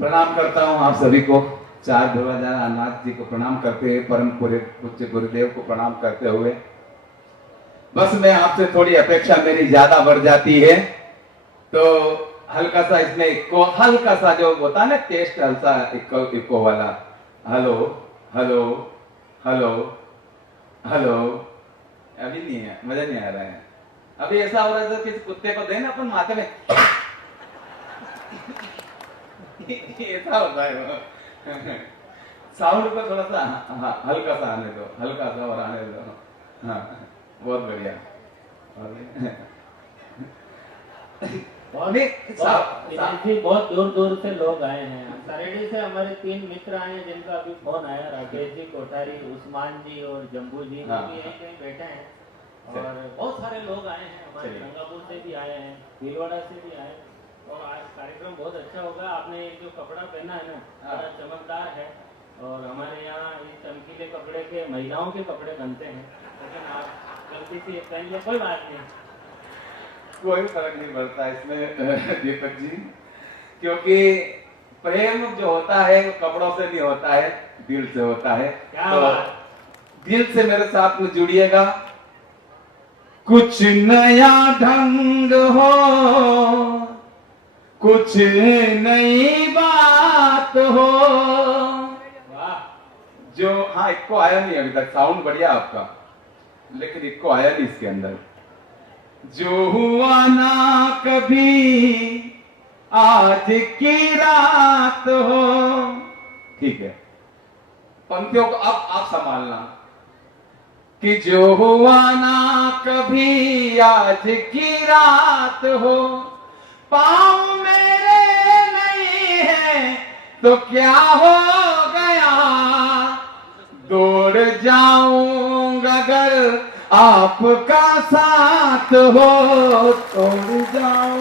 प्रणाम करता हूँ आप सभी को। चार ध्रुवाचार्य अनाथ जी को प्रणाम करते हुए, परम पूज्य गुरुदेव को प्रणाम करते हुए, बस मैं आपसे थोड़ी अपेक्षा मेरी ज्यादा बढ़ जाती है, तो हल्का सा इसमें इको, हल्का सा जो होता है ना टेस्ट, हल्का इको इको वाला, हेलो हेलो हेलो हेलो, अभी नहीं है, मजा नहीं आ रहा है। अभी ऐसा हो रहा है कि कुत्ते को देना अपन माथे में ऐसा होता है वो। साउंड को थोड़ा सा हल्का सा आने दो, हल्का सा और आने दो। हाँ, बहुत बढ़िया। बहुत दूर दूर से लोग आए हैं। सरेडी से हमारे 3 मित्र आए हैं जिनका अभी फोन आया, राकेश जी, कोठारी, उस्मान जी और जम्बू जी। हाँ। भी यहीं कहीं बैठे हैं और बहुत सारे लोग आए हैं। हमारे गंगापुर से भी आए हैं, भीलवाड़ा से भी आए। और आज कार्यक्रम बहुत अच्छा होगा। आपने जो कपड़ा पहना है ना, बड़ा चमकदार है। और हमारे यहाँ ये चमकीले कपड़े के महिलाओं के कपड़े बनते हैं, लेकिन आप गलती से पहन लिया, कोई बात नहीं, कोई फर्क नहीं पड़ता इसमें दीपक जी, क्योंकि प्रेम जो होता है वो कपड़ों से नहीं होता है, दिल से होता है। क्या तो बात? दिल से मेरे साथ में जुड़िएगा। कुछ नया ढंग हो, कुछ नई बात हो, वाह, जो हाँ इनको आया नहीं अभी तक, साउंड बढ़िया आपका, लेकिन इनको आया नहीं इसके अंदर। जो हुआ ना कभी आज की रात हो, ठीक है, पंक्तियों को अब आप संभालना कि जो हुआ ना कभी आज की रात हो, पाँव मेरे नहीं है तो क्या हो गया, दौड़ जाऊंगा अगर आपका साथ हो, दौड़ जाऊं।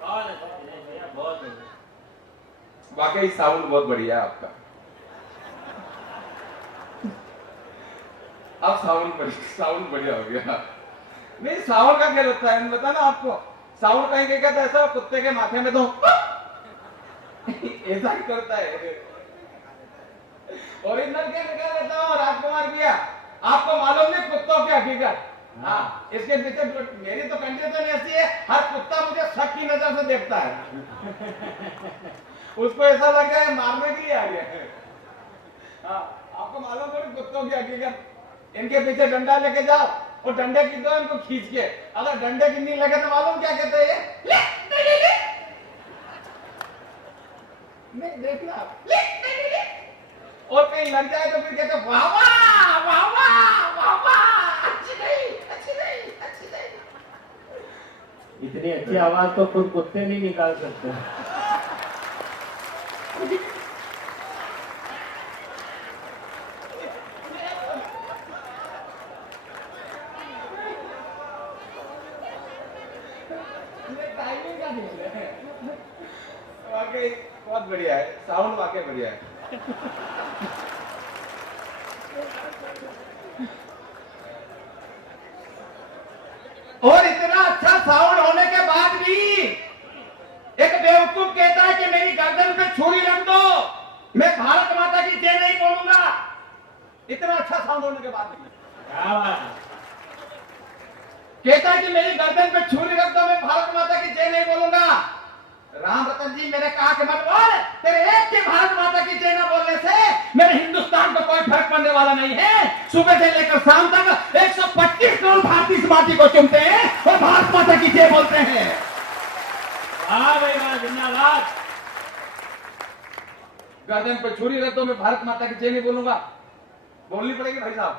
बहुत अच्छा भैया, बहुत अच्छा। वाकई साउंड बहुत बढ़िया है आपका। अब साउंड बढ़िया हो गया। नहीं, साउंड का क्या होता है बता ना आपको, साउंड कहीं कहीं कहता है ऐसा, कुत्ते के माथे में तो ऐसा ही करता है। ओरिजिनल क्या निकाल देता हूँ राजकुमार भैया, आपको मालूम नहीं कुत्तों की हकीकत। हाँ, इसके पीछे मेरी तो कंडीशन ऐसी है, हर कुत्ता मुझे शक की नजर से देखता है। उसको ऐसा लग रहा है मारने के लिए आ गया है। हाँ, आपको मालूम थोड़ी कुत्तों की हकीकत। इनके पीछे डंडा लेके जाओ और डंडे की दो इनको खींच के, अगर डंडे की नहीं लगे तो मालूम क्या कहते हैं, नहीं देखना, और कहीं लग जाए तो फिर कहते वाह वाह वाह वाह वाह वाह, अच्छी नहीं अच्छी नहीं अच्छी नहीं। इतनी अच्छी आवाज तो खुद कुत्ते नहीं निकाल सकते। वाकई बहुत बढ़िया है, साउंड वाकई बढ़िया है। और इतना अच्छा साउंड होने के बाद भी एक बेवकूफ कहता है कि मेरी गर्दन पे छुरी रख दो, मैं भारत माता की जय नहीं बोलूंगा। इतना अच्छा साउंड होने के बाद भी क्या बात है? कहता है कि मेरी गर्दन पे छुरी रख दो, मैं भारत माता की जय नहीं बोलूंगा। राम रतन जी, मैंने कहा कि मत बोल, तेरे एक के भारत माता की जय न बोलने से मेरे हिंदुस्तान को कोई फर्क पड़ने वाला नहीं है। सुबह से लेकर शाम तक 125 करोड़ भारतीय इस माटी को चुमते हैं और भारत माता की जय बोलते हैं। वाह भाई वाह, जिंदाबाद। गर्दन पे छुरी रख दो, मैं भारत माता की जय नहीं बोलूंगा। बोलनी पड़ेगी भाई साहब,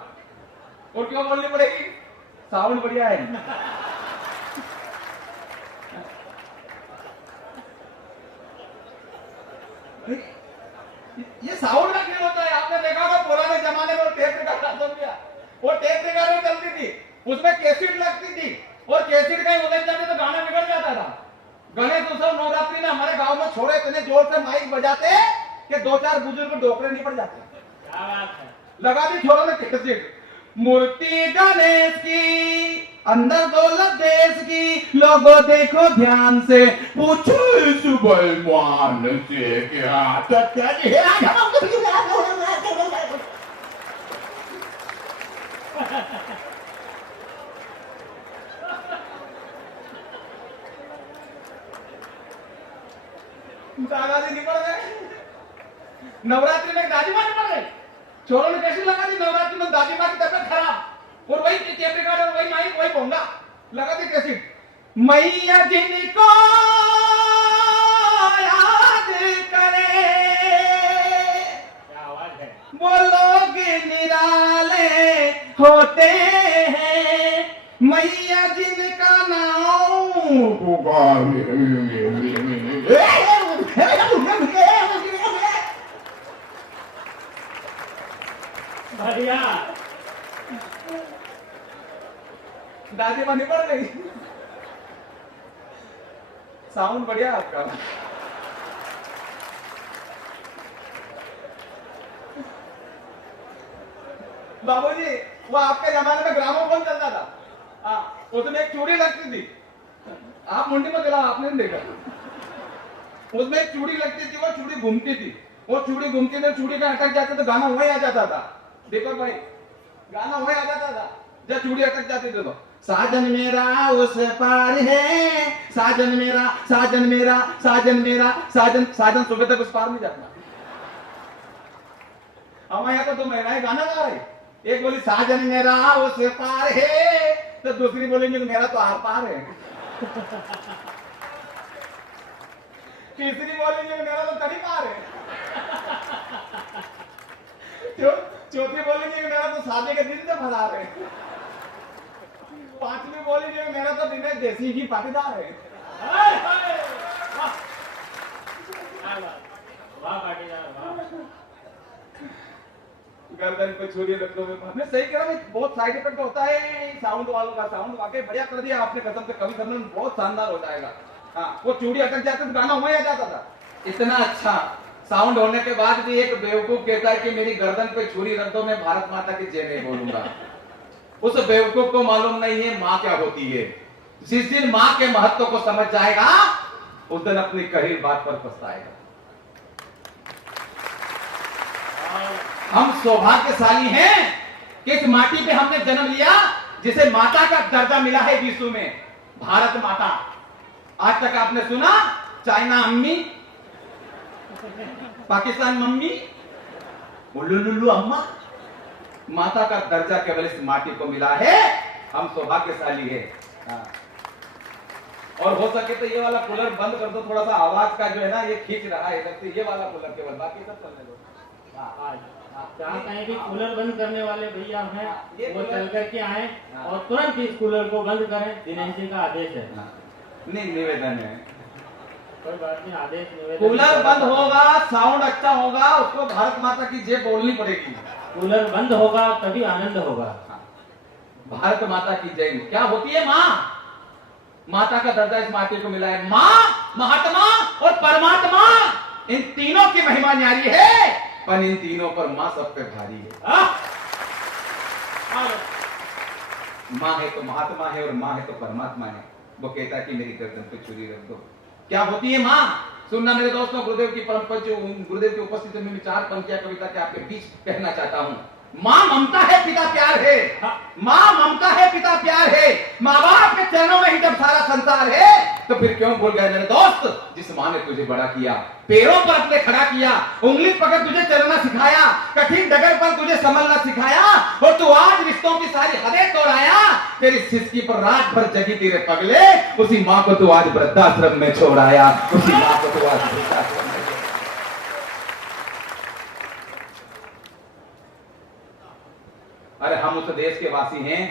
और क्यों बोलनी पड़ेगी, साउंड बढ़िया है। ये साउंड का खेल होता है। आपने देखा होगा पुराने जमाने में टेप रिकॉर्डर गया, वो टेप रिकॉर्डर चलती थी, उसमें कैसेट लगती थी, और कैसेट कहीं उलझ जाती तो गाना बिगड़ जाता था। गणेश उत्सव नवरात्रि में हमारे गांव में छोरे इतने जोर से माइक बजाते कि 2-4 बुजुर्ग डोकरे नहीं पड़ जाते। क्या बात है? लगा दी छोरों ने कैसेट, मूर्ति गणेश की अंदर दौलत देश की, लोगों देखो ध्यान से, पूछो इस बेईमान से क्या दादाजी निकल गए। नवरात्रि में दादी माँ निकल गई। छोरों ने कैसी लगा दी नवरात्रि में दादी माँ की तबियत खराब, और वही टेप रिकॉर्डर, वही माइक, वही भोंगा लगा दी कैसी। मैया जिनको याद करे, क्या आवाज है। वो लोग निराले होते हैं, मैया जिनका नाम बढ़िया। दादी माँ निकल गई। साउंड बढ़िया आपका। बाबूजी, वो आपके जमाने में ग्रामोफोन चलता था। हाँ, उसमें एक चूड़ी लगती थी। आप मुंडी में चला, आपने नहीं देखा। उसमें एक चूड़ी लगती थी, वो चूड़ी घूमती थी। वो चूड़ी घूमती थी, चूड़ी में अटक जाते तो गाना वही आ जाता था। दीपक भाई, गाना वही आ जाता था जब चूड़ी अटक जाती थी तो। साजन मेरा उस पार है, साजन मेरा, साजन मेरा, साजन मेरा, साजन, साजन सुबह तक उस पार नहीं जाता। हमारे यहाँ तो 2 महिलाएं गाना गा रही, एक बोली साजन मेरा उस पार है, तो दूसरी बोलेंगे मेरा तो आर पार है। तीसरी बोलेंगे मेरा तो तरी पार है। चौथी बोलेंगे मेरा तो शादी के दिन से फरार है। 5वीं बोलेंगे मेरा तो दिन देसी की पाटीदार है। वाह पाटीदार वाह। गर्दन पे छुरी रख दो। मैं सही कह रहा हूँ, बहुत साइड इफेक्ट होता है साउंड वालों का। साउंड वाकई बढ़िया कर दिया आपने, कसम से कभी करना बहुत शानदार हो जाएगा। हाँ, वो चूड़ी अटक जाते तो गाना वही आ जाता था। इतना अच्छा साउंड होने के बाद भी एक बेवकूफ कहता है कि मेरी गर्दन पे छुरी रख दो, मैं भारत माता की जय नहीं बोलूंगा। उस बेवकूफ को मालूम नहीं है माँ क्या होती है। जिस दिन माँ के महत्व को समझ जाएगा, उस दिन अपनी कही बात पर पछताएगा। हम सौभाग्यशाली हैं कि इस माटी पे हमने जन्म लिया, जिसे माता का दर्जा मिला है विश्व में, भारत माता। आज तक आपने सुना चाइना अम्मी, पाकिस्तान मम्मी, लुल्लू अम्मा? माता का दर्जा केवल इस माटी को मिला है। हम सौभाग्यशाली है। और हो सके तो ये वाला कूलर बंद कर दो, थोड़ा सा आवाज का जो है ना ये खींच रहा है इधर से। ये वाला कूलर केवल, बाकी सब चलने दो। जहाँ कहीं भी कूलर बंद करने वाले भैया हैं, ये वो कूलर- चल करके आए और तुरंत इस कूलर को बंद करें। दिनेश जी का आदेश है। नहीं, निवेदन है। कोई बात नहीं, आदेश निवेदन। कूलर बंद होगा, साउंड अच्छा होगा, उसको भारत माता की जय बोलनी पड़ेगी। कूलर बंद होगा तभी आनंद होगा। भारत माता की जय। क्या होती है माँ? माता का दर्जा इस माटी को मिला है। माँ, महात्मा और परमात्मा, इन तीनों की महिमा न्यारी है, पर इन तीनों पर माँ सब पे भारी है। माँ है तो महात्मा है, और माँ है तो परमात्मा है। वो कहता है कि मेरी गर्दन पे छुरी रख दो। क्या होती है माँ? सुनना मेरे दोस्तों, गुरुदेव की परम पंच, गुरुदेव की उपस्थिति में 4 पंक्तियां कविता के आपके बीच कहना चाहता हूँ। माँ ममता है, पिता प्यार है। माँ ममता है, पिता प्यार है। माँ बाप के चरणों में ही जब सारा संसार है, तो फिर क्यों भूल गए मेरे दोस्त, जिस माँ ने तुझे बड़ा किया, पैरों पर अपने खड़ा किया, उंगली पकड़ तुझे चलना सिखाया, कठिन डगर पर तुझे संभलना सिखाया, और तू आज रिश्तों की सारी हदें तोड़ आया। तेरी सिसकी पर रात भर जगी तेरे पगले, उसी माँ को तू आज वृद्धाश्रम में छोड़ आया। उसी माँ को तू आज वृद्धाश्रम में। अरे हम उस देश के वासी हैं,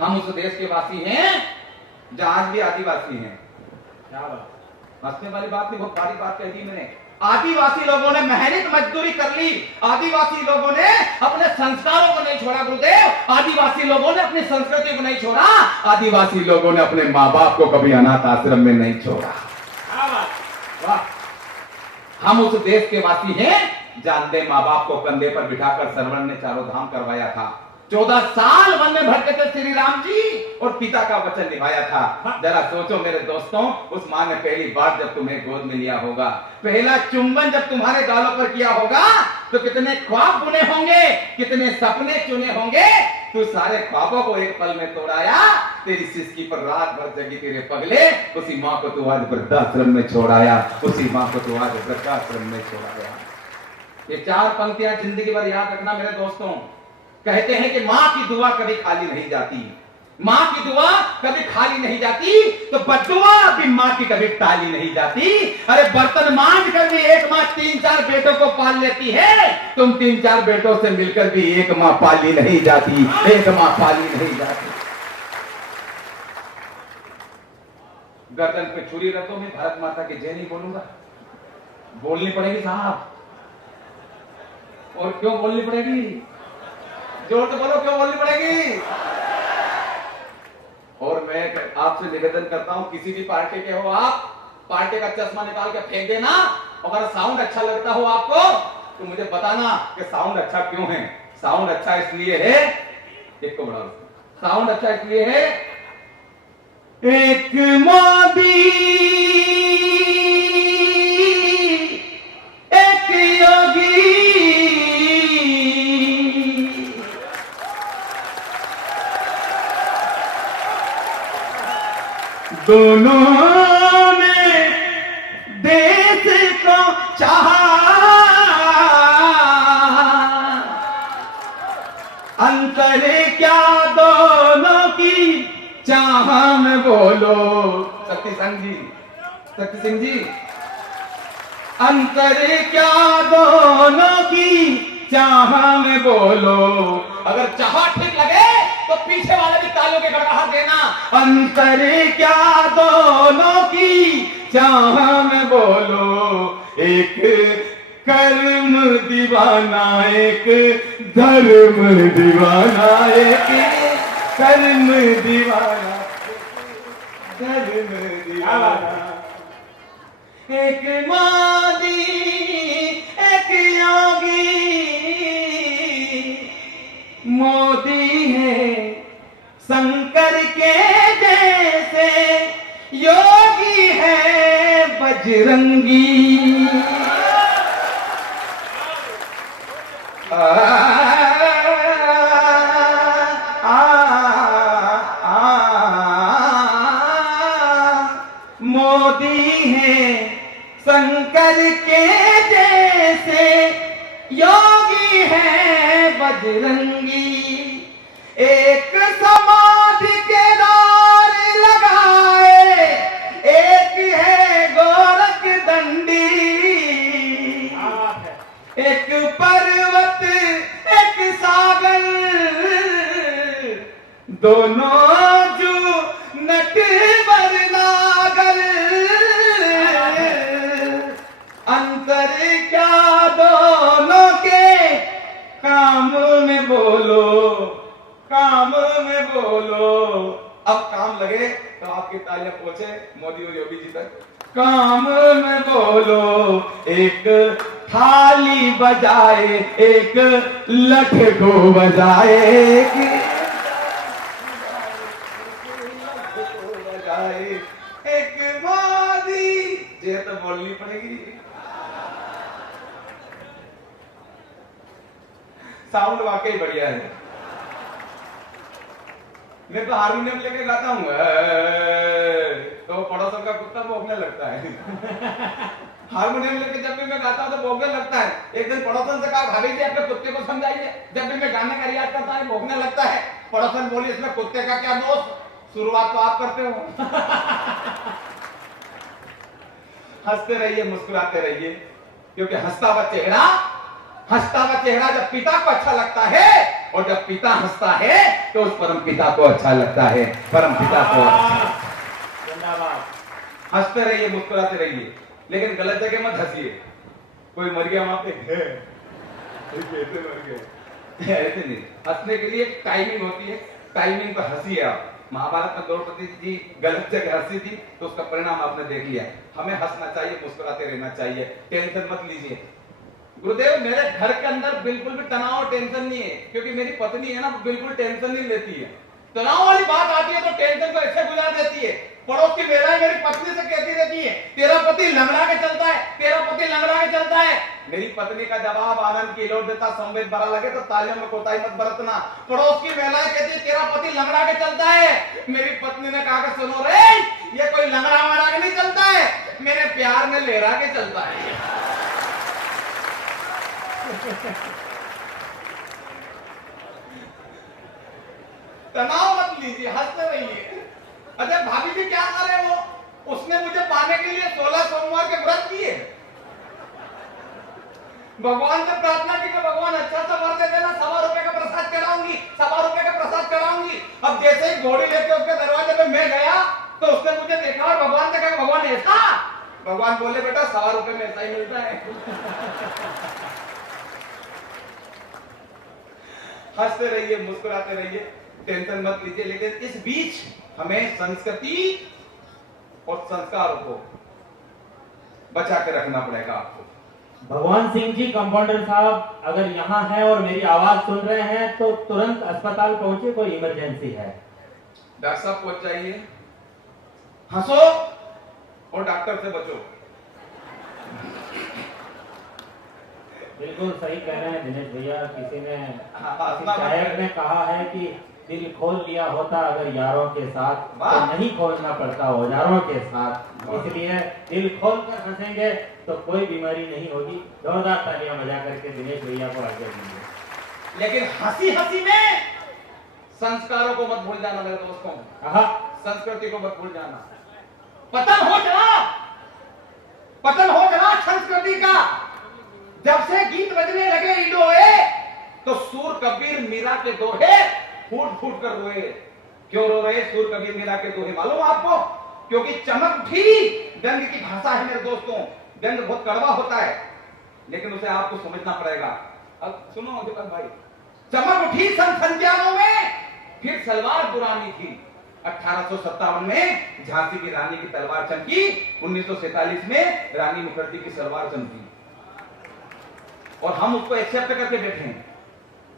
हम उस देश के वासी हैं जहां आज भी आदिवासी हैं। क्या बात? हंसने वाली बात नहीं, बहुत बड़ी बात कह दी मैंने। आदिवासी लोगों ने मेहनत मजदूरी कर ली, आदिवासी लोगों ने अपने संस्कारों को नहीं छोड़ा गुरुदेव, आदिवासी लोगों ने अपनी संस्कृति को नहीं छोड़ा, आदिवासी लोगों ने अपने माँ बाप को कभी अनाथ आश्रम में नहीं छोड़ा। क्या बात? वाह, हम उस देश के वासी हैं, जानते माँ बाप को कंधे पर बिठाकर सरवण ने चारों धाम करवाया था। 14 साल वन में भटके थे श्री राम जी और पिता का वचन निभाया था। जरा सोचो मेरे दोस्तों, उस माँ ने पहली बार जब तुम्हें गोद में लिया होगा, पहला चुंबन जब तुम्हारे गालों पर किया होगा, तो कितने ख्वाब बुने होंगे, कितने सपने चुने होंगे। तू सारे ख्वाबों को एक पल में तोड़ाया, तेरी सिसकी पर रात भर जगी तेरे पगले, उसी माँ को तू आज वृद्धाश्रम में छोड़ाया, उसी माँ को तू आज वृद्धाश्रम में छोड़ाया। ये 4 पंक्तियां जिंदगी भर याद रखना मेरे दोस्तों। कहते हैं कि मां की दुआ कभी खाली नहीं जाती, मां की दुआ कभी खाली नहीं जाती, तो बद्दुआ भी मां की कभी टाली नहीं जाती। अरे बर्तन मांज कर भी एक मां 3-4 बेटों को पाल लेती है, तुम 3-4 बेटों से मिलकर भी एक मां पाली नहीं जाती, एक मां पाली नहीं जाती। गर्दन पे छुरी रखो, मैं भारत माता की जय नहीं बोलूंगा, बोलनी पड़ेगी साहब। और क्यों बोलनी पड़ेगी? जोर से बोलो, क्यों बोलनी पड़ेगी? और मैं आपसे निवेदन करता हूं, किसी भी पार्टी के हो आप, पार्टी का चश्मा निकाल के फेंक देना। अगर साउंड अच्छा लगता हो आपको तो मुझे बताना कि साउंड अच्छा क्यों है। साउंड अच्छा इसलिए है, एक को बढ़ाओ, साउंड अच्छा इसलिए है, एक मोदी एक योगी, दोनों ने देश को चाहा, अंतर क्या दोनों की चाह में बोलो। शक्ति सिंह जी, अंतर क्या दोनों की चाह में बोलो। अगर चाह ठीक लगे तो पीछे वाले भी तालियों के गड़गड़ाहट देना। अंतर क्या दोनों की चाह में बोलो, एक कर्म दीवाना एक धर्म दीवाना, एक कर्म दीवाना धर्म दीवाना, एक मोदी एक योगी। मोदी है शंकर के जैसे, योगी है बजरंगी। मोदी है शंकर के जैसे, योगी है बजरंगी। एक समाधि के द्वार लगाए, एक है गोरख दंडी। एक पर्वत एक सागर, दोनों जो नट बरनागर। अंतर क्या दोनों के, काम में बोलो, काम में बोलो। अब काम लगे तो आपकी तालियां पहुंचे मोदी और योगी जी तक। काम में बोलो, एक थाली बजाए एक लठ को बजाए, एक मोदी। ये तो बोलनी पड़ेगी। साउंड वाकई बढ़िया है। मैं तो हारमोनियम लेके गाता हूँ तो पड़ोसन का कुत्ता भौंकने लगता है। हारमोनियम लेके जब भी मैं गाता हूँ तो भौंकने लगता है। एक दिन पड़ोसन से कहा, भाभी जी अपने कुत्ते को समझाइए, जब भी मैं गाने का रियाज करता है भौंकने लगता है। पड़ोसन बोली, इसमें कुत्ते का क्या दोष, शुरुआत तो आप करते हो। हंसते रहिए, मुस्कुराते रहिए, क्योंकि हंसता हुआ चेहरा जब पिता को अच्छा लगता है, और जब पिता हंसता है तो उस परम पिता को अच्छा लगता है। परम पिता को हंसते रहिए, मुस्कुराते रहिए, लेकिन गलत जगह मत हंसिए। कोई मर गया वहां पे, कैसे मर गए, ऐसे नहीं। हंसने के लिए एक टाइमिंग होती है, टाइमिंग पर हंसिए आप। महाभारत में द्रौपदी जी गलत जगह हंसी थी तो उसका परिणाम आपने देख लिया। हमें हंसना चाहिए, मुस्कुराते रहना चाहिए, टेंशन मत लीजिए। गुरुदेव मेरे घर के अंदर बिल्कुल भी तनाव और टेंशन नहीं है, क्योंकि मेरी पत्नी है ना, बिल्कुल टेंशन नहीं लेती है। तनाव वाली बात आती है तो टेंशन को ऐसे गुजार देती है। पड़ोस की महिलाएं मेरी पत्नी से कहती रहती है, तेरा पति लंगड़ा के चलता है, तेरा पति लंगड़ा के चलता है। मेरी पत्नी का जवाब आनंद की लोट देता, संवेद भरा लगे तो तालियों में कोताही मत बरतना। पड़ोस की महिलाएं कहती है, तेरा पति लंगड़ा के चलता है। मेरी पत्नी ने कहा कि सुनो रे, ये कोई लंगड़ा वंगड़ा के नहीं चलता है, मेरे प्यार में लहरा के चलता है। तनाव मत लीजिए, हंसते रहिए। अरे भाभी जी क्या कर रहे हो? उसने मुझे पाने के लिए 16 सोमवार के व्रत किए। भगवान से प्रार्थना की कि भगवान अच्छा सा वर दे देना, ₹1.25 का प्रसाद चढ़ाऊंगी, ₹1.25 का प्रसाद चढ़ाऊंगी। अब जैसे ही घोड़ी लेके उसके दरवाजे पे मैं गया तो उसने मुझे देखा और भगवान से कहा, भगवान ऐसा? भगवान बोले, बेटा ₹1.25 में ऐसा ही मिलता है। हंसते रहिए, मुस्कुराते रहिए, टेंशन मत लीजिए। लेकिन इस बीच हमें संस्कृति और संस्कारों को बचा के रखना पड़ेगा आपको। भगवान सिंह जी कंपाउंडर साहब अगर यहाँ हैं और मेरी आवाज सुन रहे हैं तो तुरंत अस्पताल पहुंचे, कोई इमरजेंसी है। डॉक्टर साहब पहुंच जाइए, हंसो और डॉक्टर से बचो। बिल्कुल सही कह रहे हैं दिनेश भैया। किसी ने हाँ, शायर ने कहा है कि दिल खोल लिया होता अगर यारों के साथ तो नहीं खोलना पड़ता औजारों के साथ। इसलिए दिल खोल कर हंसेंगे तो कोई बीमारी नहीं होगी। जोरदार तालियां बजा करके दिनेश भैया को आगे देंगे। लेकिन हंसी हंसी में संस्कारों को मत भूल जाना मेरे दोस्तों, संस्कृति को मत भूल जाना। पतन हो चला संस्कृति का। जब से गीत बजने लगे इंडोए तो सूर कबीर मीरा के दोहे फूट फूट कर रोए। क्यों रो रहे सूर कबीर मीरा के दोहे मालूम आपको? क्योंकि चमक भी व्यंग की भाषा है मेरे दोस्तों। व्यंग बहुत कड़वा होता है, लेकिन उसे आपको समझना पड़ेगा। अब सुनो दीपक भाई, चमक उठी सन 95 में, फिर सलवार पुरानी थी। 1857 में झांसी की रानी की तलवार चमकी, 1947 में रानी मुखर्जी की सलवार चमकी, और हम उसको एक्सेप्ट करके बैठे हैं।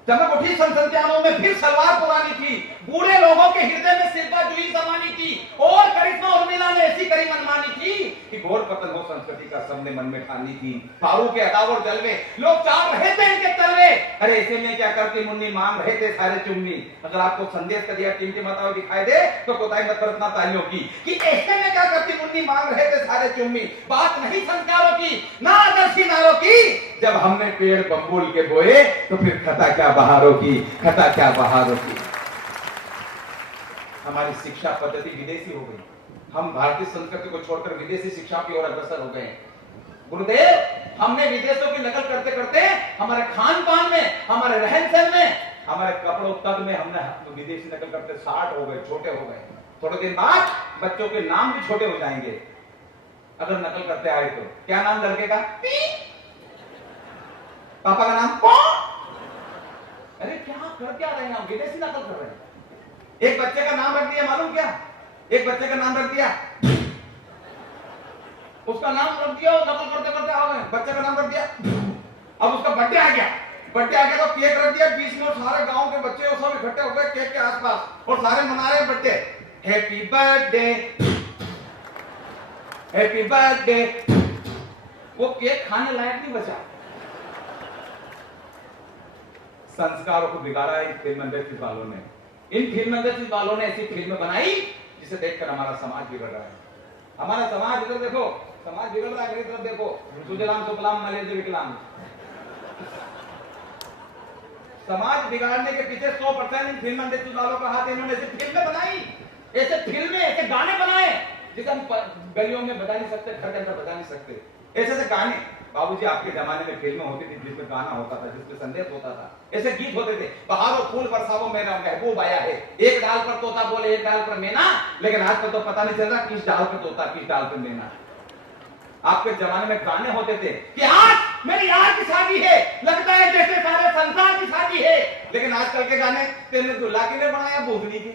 चमक उठी सन 97 में, फिर सलवार पुरानी थी। बूढ़े लोगों के हृदय में शिल्पा जूही समानी थी, और करिश्मा उर्मिला ने ऐसी करी मनमानी थी कि घोर पतन हो संस्कृति का सबने मन में ठानी थी। फारूक के अदावर जलवे लोग चाह रहे थे इनके तलवे। अरे ऐसे में क्या करती मुन्नी, मांग रहे थे सारे चुम्मी। अगर आपको संदेश का दिया टीम के बताओ दिखाई दे तो कोताही मत बरतना तालियों की, कि ऐसे में क्या करती मुन्नी, मांग रहे थे सारे चुम्मी। बात नहीं संस्कारों की, ना आदर्शी नारों की। जब हमने पेड़ बम्बूल के बोए तो फिर खता क्या बहारों की, खता क्या बहारों की। हमारी शिक्षा पद्धति विदेशी हो गई। हम भारतीय संस्कृति को छोड़कर विदेशी शिक्षा की ओर अग्रसर हो गए। गुरुदेव, हमने विदेशों की नकल करते करते हमारे खान पान में, हमारे रहन सहन में, हमारे कपड़ों तक में हमने विदेशी नकल करते 60 हो गए, छोटे हो गए। थोड़े दिन बाद बच्चों के नाम भी छोटे हो जाएंगे अगर नकल करते आए तो। क्या नाम लड़के का? पापा का नाम कौन? अरे क्या कर क्या रहे हैं हम? विदेशी नकल कर रहे हैं। एक बच्चे का नाम रख दिया, मालूम क्या? एक बच्चे का नाम रख दिया, उसका नाम रख दिया, नकल करते करते आ गए, बच्चे का नाम रख दिया। अब उसका बर्थडे आ गया, तो केक रख दिया बीच में, सारे गांव के बच्चे सब इकट्ठे हो गए केक के आसपास और सारे मना रहे birthday. Happy birthday, happy birthday. वो केक खाने लायक नहीं बचा। संस्कारों को बिगाड़ा है इन फिल्म इंडस्ट्री वालों ने। इन फिल्म इंडस्ट्री वालों ने ऐसी फिल्में बनाई जिसे देखकर हमारा समाज बिगड़ रहा है। हमारा समाज इधर देखो, समाज बिगड़ रहा है, मेरी तरफ देखो। सुजलाम सुफलाम मलेंद्र विकलाम। समाज बिगाड़ने के पीछे 100% इन फिल्म इंडस्ट्री वालों का हाथ। इन्होंने ऐसी फिल्में बनाई, ऐसे फिल्में, ऐसे गाने बनाए जिसे हम गलियों में बजा नहीं सकते, घर के अंदर बजा नहीं सकते। ऐसे गाने बाबूजी आपके जमाने में फिल्में होती थी जिसमें गाना होता था, जिसमें संदेश होता था, ऐसे गीत होते थे। बहारों फूल बरसावो मेरा महबूब आया है, एक डाल पर तोता बोले एक डाल पर मैना। लेकिन आजकल तो पता नहीं चल रहा किस डाल पर तोता किस डाल पर मैना। आपके जमाने में गाने होते थे कि आज मेरी यार की शादी है, लगता है जैसे सारे संसार की शादी है। लेकिन आजकल के गाने तेने दुल्हा के लिए बनाया भूतनी के।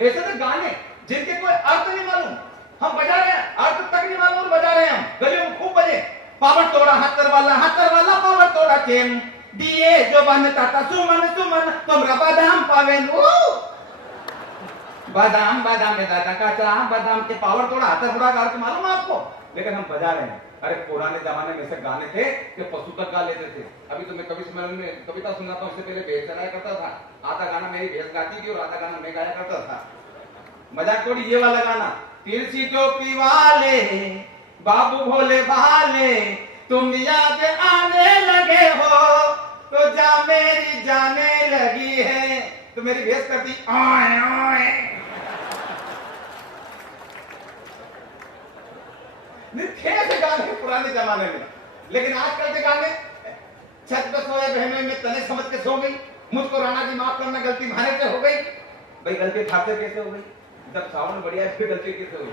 ऐसे तो गाने जिनके कोई अर्थ नहीं मालूम। हम बजा रहे हैं, आज तक नहीं मालूम बजा रहे हैं हम, गलियों में खूब बजे। पावर तोड़ा हत्तर वाला पावर तोड़ा चेम, दिए जो बनता था सुमन सुमन तुमरा बादाम पावेन। बादाम बादाम में दादा का चला बादाम के पावर तोड़ा हत्तर थोड़ा गा के मालूम है आपको, लेकिन हम बजा रहे हैं। अरे पुराने जमाने में से गाने थे कि पशु तक गा लेते थे। अभी तो मैं कवि सम्मेलन में कविता सुनाता हूँ, इससे पहले भेस चलाया करता था, आधा गाना मेरी भेस गाती थी और आधा गाना मैं गाया करता था। मजाक थोड़ी ये वाला गाना, तिरछी टोपी वाले बाबू भोले भाले तुम याद आने लगे हो तो जा मेरी जाने लगी है, तो मेरी भेस करती ओए ओए। थे ऐसे गाने पुराने जमाने में, लेकिन आजकल के गाने छत पे सोए बहने में तने समझ के सो गई, मुझको राणा जी माफ करना गलती मारे से हो गई। भाई गलती ठाकरे कैसे हो गई, जब सावन बढ़िया फिर गलती कैसे हुई?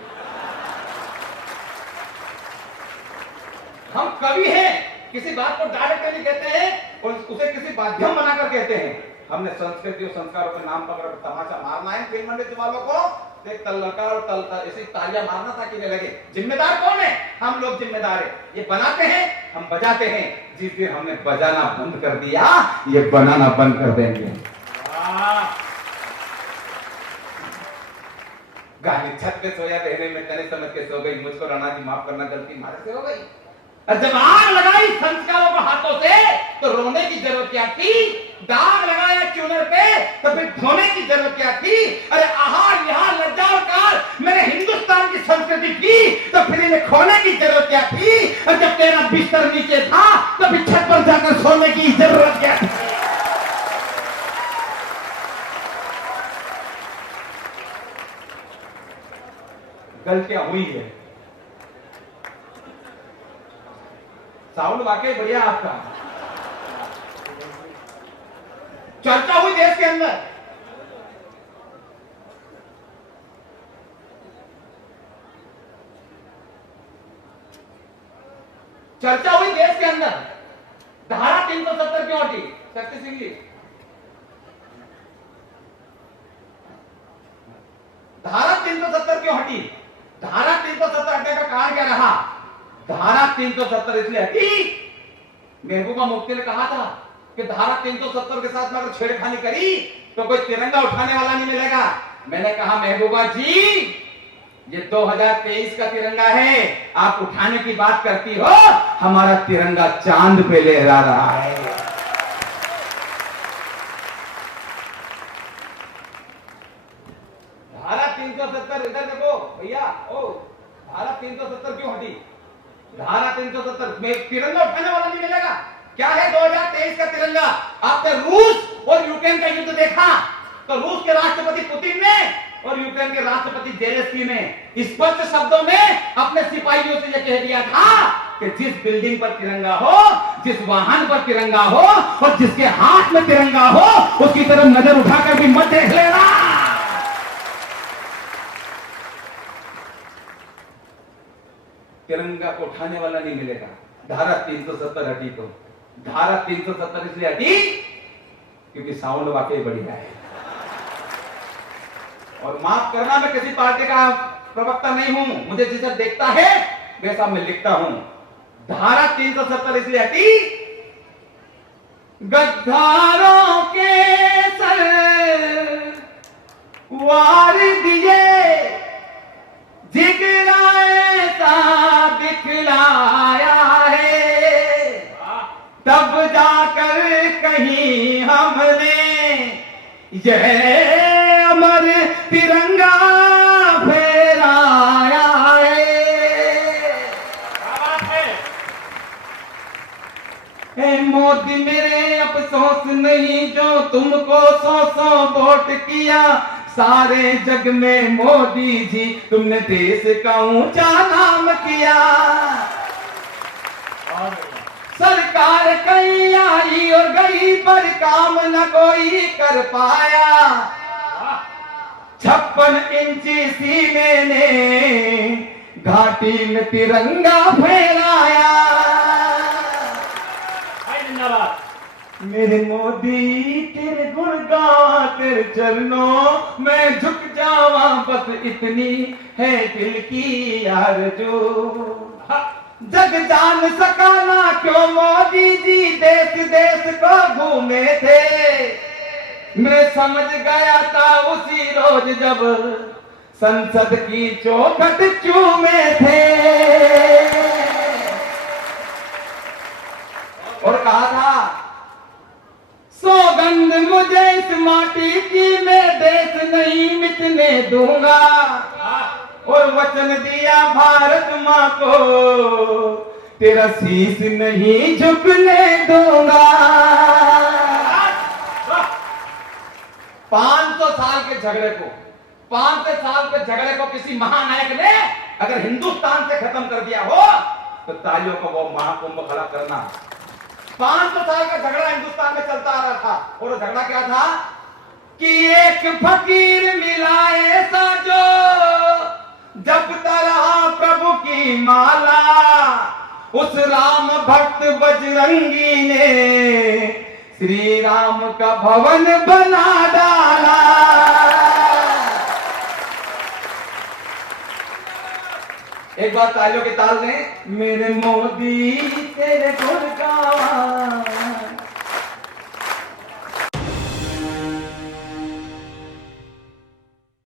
हम कवि हैं, किसी बात को डायरेक्ट नहीं कहते हैं और उसे किसी माध्यम बनाकर कहते हैं। हमने संस्कृति और संस्कारों के नाम पर तमाशा मारना है फिल्म इंडस्ट्री वालों को, एक तल्लका और तलता ऐसी तालियां मारना ताकि नहीं लगे। जिम्मेदार कौन है? हम लोग जिम्मेदार है। ये बनाते हैं, हम बजाते हैं। जिस दिन हमने बजाना बंद कर दिया, ये बनाना बंद कर देंगे। गाली छत पे सोया रहने में तने समझ के सो गई, मुझको राणा जी माफ करना गलती मारे से हो गई। और जब आग लगाई संस्कारों को हाथों से तो रोने की जरूरत क्या थी? दाग लगाया ट्यूनर पे तो फिर धोने की जरूरत क्या थी? अरे आहार यहाँ लज्जा और कार मैंने हिंदुस्तान की संस्कृति की तो फिर इन्हें खोने की जरूरत क्या थी? और जब तेरा बिस्तर नीचे था तो फिर छत पर जाकर सोने की जरूरत क्या थी? गलतियां हुई है। साउंड वाकई बढ़िया आपका, चर्चा हुई देश के अंदर। चर्चा हुई देश के अंदर, धारा 370 क्यों हटी? शक्ति सिंह जी, धारा 370 क्यों हटी? धारा 370 हटने का कारण क्या रहा? धारा 370 इसलिए हटी, महबूबा मुफ्ती ने कहा था कि धारा 370 के साथ में अगर छेड़खानी करी तो कोई तिरंगा उठाने वाला नहीं मिलेगा। मैंने कहा महबूबा जी, ये 2023 का तिरंगा है, आप उठाने की बात करती हो, हमारा तिरंगा चांद पे लहरा रहा है। धारा 370 इधर देखो भैया, ओ धारा 370 क्यों हटी? धारा 370 में तिरंगा उठाने वाला नहीं मिलेगा। क्या है 2023 का तिरंगा? आपने रूस और यूक्रेन का युद्ध देखा तो रूस के राष्ट्रपति पुतिन ने और यूक्रेन के राष्ट्रपति जेलेंस्की ने स्पष्ट शब्दों में अपने सिपाहियों से यह कह दिया था कि जिस बिल्डिंग पर तिरंगा हो, जिस वाहन पर तिरंगा हो और जिसके हाथ में तिरंगा हो, उसकी तरफ नजर उठाकर भी मत देख लेना। तिरंगा को उठाने वाला नहीं मिलेगा। धारा 370 हटी तो धारा 370 इसलिए हटी क्योंकि साउंड वाकई बढ़िया है। और माफ करना, मैं किसी पार्टी का प्रवक्ता नहीं हूं, मुझे जिसे देखता है वैसा मैं लिखता हूं। धारा 370 इसलिए हटी, गद्दारों के सर वार दिए, जिगराए सा दिखलाया है, तब जाकर कहीं हमने यह अमर तिरंगा फहराया है। ए मोदी मेरे अफसोस नहीं जो तुमको 100 वोट किया, सारे जग में मोदी जी तुमने देश का ऊंचा नाम किया। सरकार कहीं आई और गई पर काम न कोई कर पाया, 56 इंची सीने ने घाटी में तिरंगा फहराया। मेरे मोदी तेरे गुण गा, तेरे चरणों में झुक जावा, बस इतनी है दिल की आरज़ू। जग जान सका ना क्यों मोदी जी देश देश को घूमे थे, मैं समझ गया था उसी रोज जब संसद की चौखट चूमे थे। और कहा था, सौगंध मुझे इस माटी की, मैं देश नहीं मिटने दूंगा। और वचन दिया भारत माँ को, तेरा शीश नहीं झुकने दूंगा। 500 साल के झगड़े को, 500 साल के झगड़े को किसी महानायक ने अगर हिंदुस्तान से खत्म कर दिया हो तो तालियों को वो महाकुंभ खड़ा करना। 500 साल का झगड़ा हिंदुस्तान में चलता आ रहा था, और वो झगड़ा क्या था कि एक फकीर मिला ऐसा जो जपता रहा प्रभु की माला, उस राम भक्त बजरंगी ने श्री राम का भवन बना डाला। एक बार तालियों के ताल दें। मेरे मोदी तेरे गुण गावा,